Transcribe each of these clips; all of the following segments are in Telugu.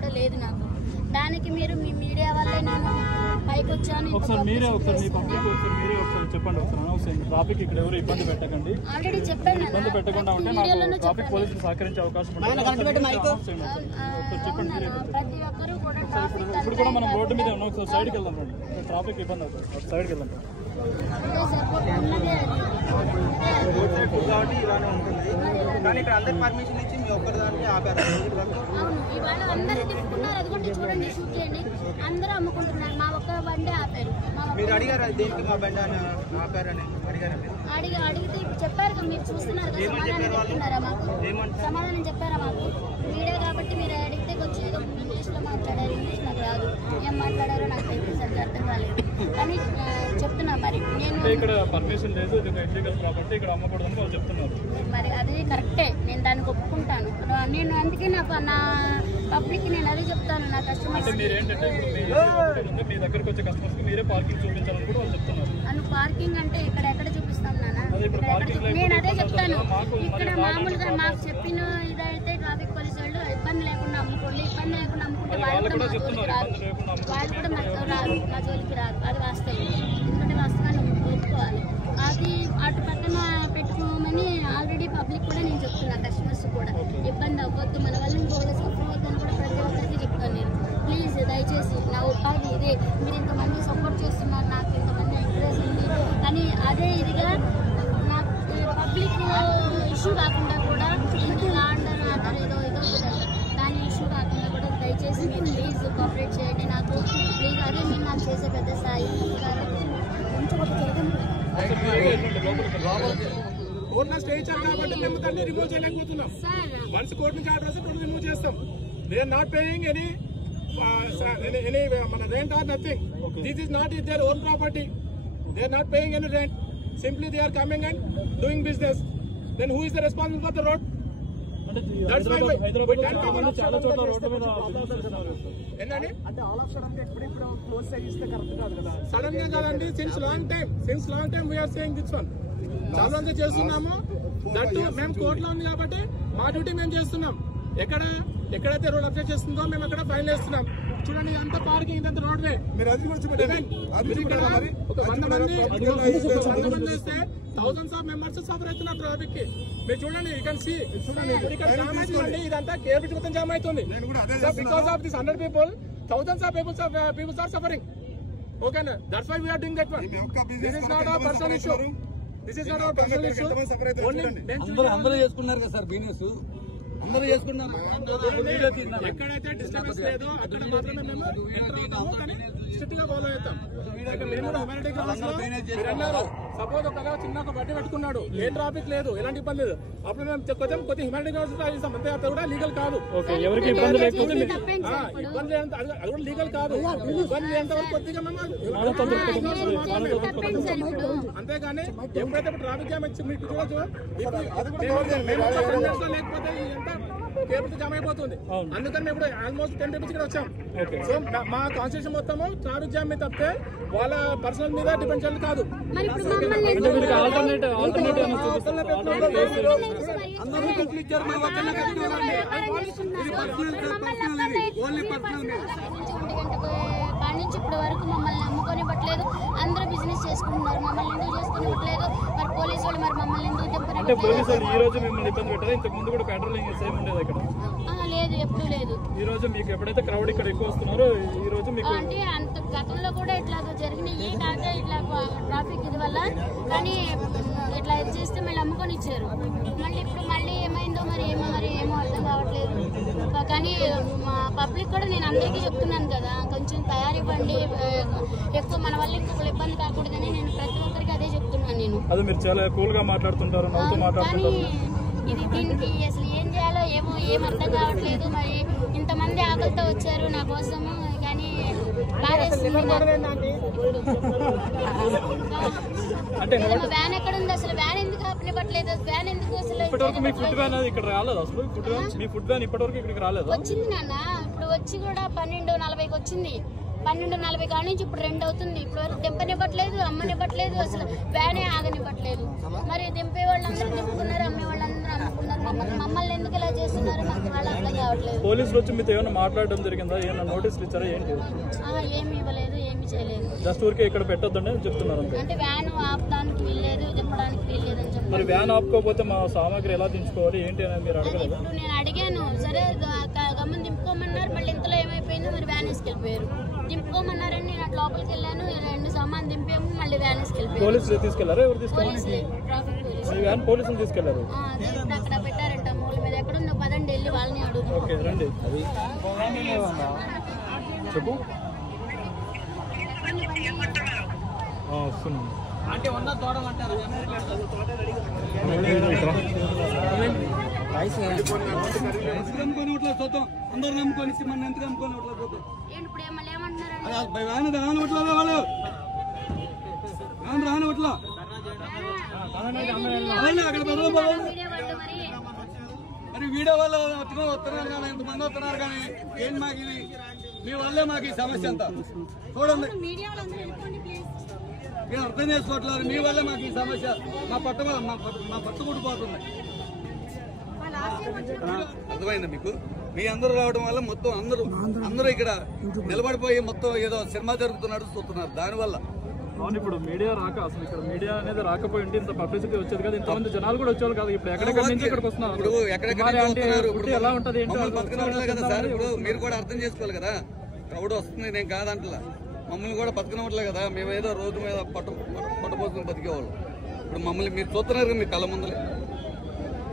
కూడా లేదు నాకు. దానికి మీరు మీ మీడియా వల్లే నేను పైకి వచ్చాను. ట్రాఫిక్ ఇక్కడ ఎవరు ఇబ్బంది పెట్టకండి, ఆల్రెడీ చెప్పాను. ఇబ్బంది పెట్టకుండా ఉంటే నాకు ట్రాఫిక్ పోలీసులు సహకరించే అవకాశం ఉంటుంది. ప్రతి ఒక్కరు కూడా ఇప్పుడు కూడా మనం రోడ్డు మీద ఉన్నాం, ఒకసారి సైడ్కి వెళ్దాం రండి. ట్రాఫిక్ ఇబ్బంది అవుతుంది, సైడ్కి వెళ్దాం. కాబట్టి ఇలానే ఉంటుంది, కానీ ఇక్కడ అందరి పర్మిషన్ ఇచ్చి మీ ఒక్కరి దాన్ని ఆపారు. అవును, ఇవాళ అందరూ తిప్పుకున్నారు. అది కూడా చూడండి, షూట్ చేయండి. అందరూ అమ్ముకుంటున్నారు, మా ఒక్క బండి ఆపారు. మీరు అడిగారా దేనికి మా బండి అని ఆపారని అడిగితే చెప్పారు కదా, మీరు చూస్తున్నారు కదా. సమాధానం చెప్తున్నారా మాకు? సమాధానం చెప్పారా మాకు? మీడియా కాబట్టి మీరు అడిగితే వచ్చి ఇంగ్లీష్లో మాట్లాడారు. ఇంగ్లీష్ నాకు రాదు, ఏం మాట్లాడారో నాకు సరిగ్గా అర్థం కాలేదు. కానీ చెప్తున్నా మరి నేను ఇక్కడ పర్మిషన్ లేదు, ఇది ఇల్లీగల్ ప్రాపర్టీ, ఇక్కడ అమ్మకూడదని వాళ్ళు చెప్తున్నారు. మరి అది కరెక్టే, నేను దానికి ఒప్పుకుంటాను. నేను అందుకే నా పబ్లిక్ నేను అదే చెప్తాను, నా కస్టమర్స్. మీరు ఏంటంటే మీ దగ్గరకు వచ్చే కస్టమర్స్ కి మీరే పార్కింగ్ చూపించాలని కూడా వాళ్ళు చెప్తున్నారు. అను పార్కింగ్ అంటే ఇక్కడ ఎక్కడ చూపిస్తాం నాన్న? నేను అదే చెప్తాను. ఇక్కడ మామూలుగా మాకు చెప్పిన ఇదైతే ట్రాఫిక్ పోలీసు వాళ్ళు ఇబ్బంది లేకుండా అమ్ముకోండి, ఇబ్బంది లేకుండా అమ్ముకుంటే వాళ్ళు కూడా మా జోలికి రాదు, మా జోలికి రాదు. అది వాస్తవం, ఎందుకంటే వాస్తవాన్ని ఒప్పుకోవాలి. అది అటు పక్కన పెట్టుకోమని ఆల్రెడీ పబ్లిక్ కూడా నేను చెప్తున్నా, కస్టమర్స్ కూడా ఇబ్బంది అవ్వద్దు, మన వల్ల ఇంకోటి సఫర్ అవ్వద్దని కూడా ప్రతి ఒక్కరికి చెప్తాను నేను. ప్లీజ్ దయచేసి నా ఉపాధి ఇదే, మీరు ఇంతమంది సపోర్ట్ చేస్తున్నారు, నాకు ఇంతమంది ఎంకరేజ్ ఉంది. కానీ అదే ఇదిగా నాకు పబ్లిక్ ఇష్యూ కాకుండా కూడా లాండర్ ఆర్డర్ ఏదో దాని ఇష్యూ కాకుండా కూడా దయచేసి మీరు ప్లీజ్ కోఆపరేట్ చేయండి నాకు, ప్లీజ్. అదే మీరు నాకు చేసే పెద్ద స్థాయి. కోర్టులో స్టే ఇచ్చారు కాబట్టి మేము దాన్ని రిమూవ్ చేయలేకపోతున్నాం. వన్స్ కోర్టు నుంచి ఆర్డర్ వస్తే కోర్టు రిమూవ్ చేస్తాం. They are not paying any మన rent or nothing. This is not their own property. They are not paying any rent. Simply they are coming and doing business. Then who is the responsible for the road? Sudden గా కాదండి, since long time we are saying this one. చాలా రోజులు చేస్తున్నాము. దట్టు మేము కోర్టులో ఉంది కాబట్టి మా డ్యూటీ మేము చేస్తున్నాం. ఎక్కడైతే రోడ్ అబ్జెక్ట్ చేస్తుందో మేము ఎక్కడ ఫైన్ వేస్తున్నాం. చూడండి, ఇదంతా పార్కింగ్, ఇదంతా రోడ్ వే. ఒక 100 మంది వస్తే థౌసండ్స్ ఆఫ్ మెంబర్స్ సఫర్ అవుతున్నారు ట్రాఫిక్ కి. మీరు చూడండి, యూ కెన్ సీ. ఇక్కడ జామ్ అవుతుందండి, ఇదంతా కేర్ బ్రిడ్జ్ మొత్తం జామ్ అవుతుంది. Because of this 100 people, thousands of people are suffering. Okay, that's why we are doing that one. This is not our personal issue. అందరూ చేసుకున్నారు కదా సార్, బిజినెస్ అందరూ చేసుకున్నారు. ఎక్కడైతే డిస్టర్బెన్స్ లేదో అక్కడ మాత్రమే మేము ఎంటర్ అవుతాము, కానీ స్ట్రిక్ట్ గా ఫాలో అవుతాం. సపోజ్ ఒక చిన్న బట్టి పెట్టుకున్నాడు, ఏ ట్రాఫిక్ లేదు, ఎలాంటి ఇబ్బంది లేదు, అప్పుడు మేము కొద్దిగా హ్యూమానిటీ ఇస్తాం. అంతే, అది కూడా లీగల్ కాదు. ఎవరికి ఇబ్బంది లేకపోతే ఇబ్బంది అది కూడా లీగల్ కాదు. ఇబ్బంది లేనంత వరకు కొద్దిగా మేము అంతేగాని ఎప్పుడైతే ట్రాఫిక్ జామ్ వచ్చి మీకు చూడొచ్చు, లేకపోతే ఎంత కేబుల్ జామ్ అయిపోతుంది. అందుకని మేము ఇప్పుడు ఆల్మోస్ట్ 10 people ఇక్కడ వచ్చాం. సో మా కాన్స్టిట్యూషన్ మొత్తము ట్రాఫిక్ జామ్ మీద తప్పితే వాళ్ళ పర్సనల్ మీద డిపెండ్ చేయాలి కాదు. నుంచి ఇప్పటి వరకు మమ్మల్ని నమ్ముకొనివ్వట్లేదు. అందరూ బిజినెస్ చేసుకుంటున్నారు, మమ్మల్ని ఎందుకు చేసుకునివ్వట్లేదు? మరి పోలీసు వాళ్ళు మరి మమ్మల్ని ఎందుకు అంటే పోలీసు వాళ్ళు ఈ రోజు మిమ్మల్ని ఇబ్బంది పెట్టారు? ఇంతకు ముందు కూడా పెట్రోలింగ్ సేమ్ ఉండేది ఇక్కడ? లేదు, ఎప్పుడు లేదు. ఈ రోజు మీకు ఎప్పుడైతే క్రౌడ్ ఇక్కడ ఎక్కువ వస్తున్నారో ఈ రోజు మీకు అంటే అంత గతంలో కూడా ఇట్లా జరిగినాయి, కాకపోతే ఇట్లా ట్రాఫిక్ ఇది వల్ల. కానీ ఇట్లా చేస్తే మళ్ళీ అమ్ముకొని ఇచ్చారు. మళ్ళీ ఇప్పుడు మళ్ళీ ఏమైందో మరి ఏమో అర్థం కావట్లేదు. కానీ మా పబ్లిక్ కూడా నేను అందరికీ చెప్తున్నాను కదా, కొంచెం తయారివ్వండి, ఎక్కువ మన వల్ల ఇంకొకరు ఇబ్బంది కాకూడదని నేను ప్రతి ఒక్కరికి అదే చెప్తున్నాను. నేను అది మీరు చాలా కూల్ గా మాట్లాడుతుంటారు, కానీ ఇది దీనికి అసలు ఏం చేయాలో ఏం అర్థం కావట్లేదు. మరి ఇంతమంది ఆకలితో వచ్చారు నా కోసము, కానీ వ్యాన్ ఎక్కడ ఉంది అసలు? వ్యాన్ ఎందుకు ఆపనివ్వట్లేదు? వ్యాన్ ఎందుకు అసలు వచ్చింది నాన్న? ఇప్పుడు వచ్చి కూడా 12:40కి వచ్చింది. 12:40 కాడ నుంచి ఇప్పుడు 2 అవుతుంది. ఇప్పుడు వరకు దింపనివ్వట్లేదు, అమ్మనివ్వట్లేదు, అసలు వ్యానే ఆగనివ్వట్లేదు. మరి దింపే వాళ్ళందరూ దింపుకున్నారు, అమ్మే వాళ్ళందరూ అనుకున్నారు మమ్మల్ని ఎందుకు ఇలా చేస్తున్నారు మాకు వాళ్ళు అర్థం కావట్లేదు. పోలీసులు వచ్చి మీతో ఏమైనా మాట్లాడడం జరిగిందా? ఏమైనా నోటీసులు ఇచ్చారా? ఏంటి? ఏమి ఇవ్వలేదు, ఏమి చేయలేదు. జస్ట్ ఊరికే ఇక్కడ పెట్టొద్దండి అని చెప్తున్నారు అంతే. అంటే వ్యాన్ ఆపడానికి వీల్లేదు, తిప్పడానికి వీల్లేదు అని చెప్పారు. మరి వ్యాన్ ఆపుకోకపోతే మా సామాగ్రి ఎలా దించుకోవాలి ఏంటి అని మీరు అడగలేదు? ఇప్పుడు నేను అడిగాను, సరే గమ్మున దింపుకోమన్నారు. మళ్ళీ ఇంతలో ఏమైపోయిందో మరి వ్యాన్ వేసుకెళ్ళిపోయారు. దింపుకోమన్నారని నేను అట్లా లోపలికి వెళ్ళాను, 2 సామాన్ దింపాము, మళ్ళీ వ్యాన్ వేసుకెళ్ళిపోయారు. పోలీసులు తీసుకెళ్లారా? ఎవరు తీసుకెళ్ళారు? Traffic police. మీ వ్యాన్ పోలీసులు తీసుకెళ్లారు. ఇప్పుడు అక్కడ పెట్టారంట మూల మీద. ఎక్కడుందో పదండి వెళ్ళి వాళ్ళని అడుగుతాం. ఓకే రండి. చెప్పు. వస్తున్నాను. చూద్దాం అందరు నమ్ముకొని మన ఎంత నమ్ముకొని చూద్దాం. ఇప్పుడు మళ్ళీ ఏమంటున్నారండి? రానివట్లేదు వాళ్ళు రానివట్లా అక్కడ మరి వీడియో వాళ్ళు వస్తున్నారు కానీ ఎంతమంది వస్తున్నారు కానీ ఏం మాకు ఇది మీ వల్లే మాకు ఈ సమస్య అంతా చూడండి. మేము అర్థం చేసుకోవట్లేదు, మీ వల్లే మాకు ఈ సమస్య. మా పట్టు కుడిపోతుంది. అర్థమైందా మీకు? మీ అందరూ రావడం వల్ల మొత్తం అందరూ ఇక్కడ నిలబడిపోయి మొత్తం ఏదో సినిమా జరుగుతున్నట్టు చూస్తున్నారు. దానివల్ల అవును, ఇప్పుడు మీడియా రాక అసలు ఇక్కడ మీడియా అనేది రాకపోయి ఉంటే ఇంత పబ్లిసిటీ వచ్చేది కదా, ఇంతమంది జనాలు కూడా వచ్చేవాళ్ళు కాదు. ఇప్పుడు ఎక్కడెక్కడి నుంచి ఇక్కడికి వస్తున్నారు. ఇప్పుడు ఎక్కడెక్కడ ఎలా ఉంటది బతకనట్లే కదా సార్. ఇప్పుడు మీరు కూడా అర్థం చేసుకోవాలి కదా. క్రౌడ్ వస్తుంది, నేను కాదంటలా. మమ్మల్ని కూడా బతకనట్లే కదా. మేమేదో రోజు మీద పట్టబోతుని బతికేవాళ్ళు. ఇప్పుడు మమ్మల్ని మీరు చూస్తున్నారు మీ కళ్ళ ముందలే.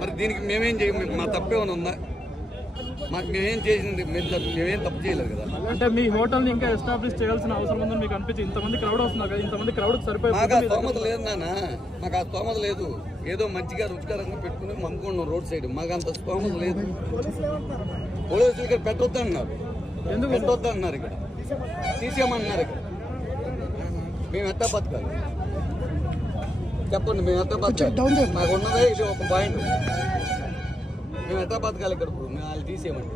మరి దీనికి మేమేం చేయం? మా తప్పేమైనా ఉందా? మేమేం చేసింది? మేమేం తప్పు చేయలేదు కదా. అంటే మీ హోటల్ ని ఇంకా ఎస్టాబ్లిష్ చేయాల్సిన అవసరం ఉందని మీకు అనిపించి ఇంతమంది క్రౌడ్ వస్తున్నారు కదా, ఇంతమంది క్రౌడ్ సరిపోయి మాకు ఆ స్తోమత లేదు నాన్న, మాకు ఆ స్తోమత లేదు. ఏదో మంచిగా రుచికరంగా పెట్టుకుని అమ్ముకున్నాం రోడ్ సైడ్. మాకు అంత స్తోమత లేదు. పోలీసులు ఇక్కడ పెట్టొద్దు అన్నారు. ఎందుకు పెట్టొద్దు అన్నారు? ఇక్కడ తీసేయమన్నారు. ఇక్కడ మేము ఎట్టా బతకాలి చెప్పండి? మేము ఎట్టా బతకాలి? మాకు ఉన్నదే ఇది ఒక పాయింట్. మేము ఎట్టా బతకాలి ఇక్కడ? ఇప్పుడు మేము వాళ్ళు తీసేయమండి.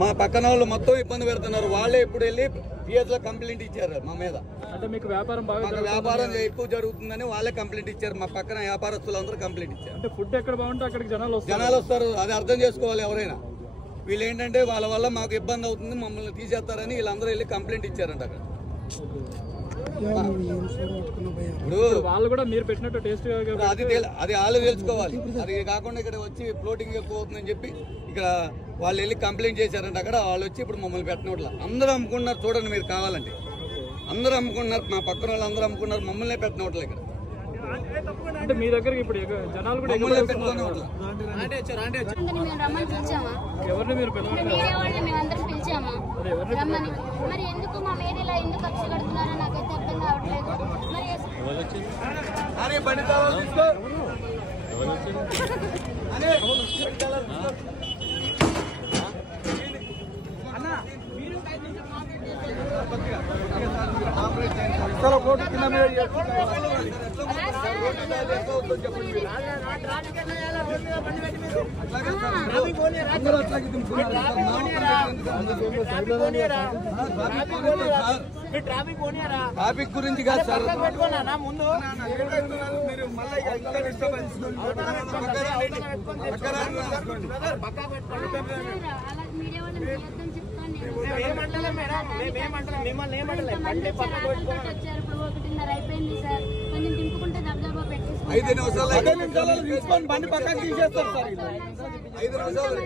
మా పక్కన వాళ్ళు మొత్తం ఇబ్బంది పెడుతున్నారు. వాళ్ళే ఇప్పుడు వెళ్ళి పిఎస్ లో కంప్లైంట్ ఇచ్చారు మా మీద. అంటే మీకు వ్యాపారం బాగా వ్యాపారం ఎక్కువ జరుగుతుందని వాళ్ళే కంప్లైంట్ ఇచ్చారు. మా పక్కన వ్యాపారస్తులు అందరూ కంప్లైంట్ ఇచ్చారు. అంటే ఫుడ్ ఎక్కడ బాగుంటే అక్కడికి జనాలు వస్తారు. అది అర్థం చేసుకోవాలి ఎవరైనా. వీళ్ళు ఏంటంటే వాళ్ళ వల్ల మాకు ఇబ్బంది అవుతుంది, మమ్మల్ని తీసేస్తారని వీళ్ళందరూ వెళ్ళి కంప్లైంట్ ఇచ్చారంట అక్కడ. ఇప్పుడు వాళ్ళు కూడా మీరు పెట్టినట్టు టేస్ట్ అది వాళ్ళు తెలుసుకోవాలి. అది కాకుండా ఇక్కడ వచ్చి ఫ్లోటింగ్ ఎక్కువ అవుతుందని చెప్పి ఇక్కడ వాళ్ళు వెళ్ళి కంప్లైంట్ చేశారంట అక్కడ. వాళ్ళు వచ్చి ఇప్పుడు మమ్మల్ని పెట్టినట్ల అందరూ అమ్ముకున్నారు. చూడండి మీరు కావాలంటే అందరూ అమ్ముకున్నారు. మా పక్కన వాళ్ళు అందరూ అమ్ముకున్నారు. మమ్మల్ని పెట్టినట్ల ఇక్కడ. అంటే మీ దగ్గర ఇప్పుడు జనాలు కూడా మమ్మల్ని పెట్టుకున్నట్ల. ఎవరిని మీరు పిలిచామా? మరి ఎందుకు మా ఏరియాలో ఎందుకు కక్ష కడుతున్నారో నాకైతే అర్థం కావట్లేదు. మరి బండి తాళాలు తీసుకో. ట్రాఫిక్ గురించి కాదు సార్. ముందు మిమ్మల్ని ఏమంటలే బండి పక్కకు పెట్టుకోండి. 5 నిమిషాలు తీసుకొని బండి పక్కకు తీసేస్తారు సార్. 5 నిమిషాలు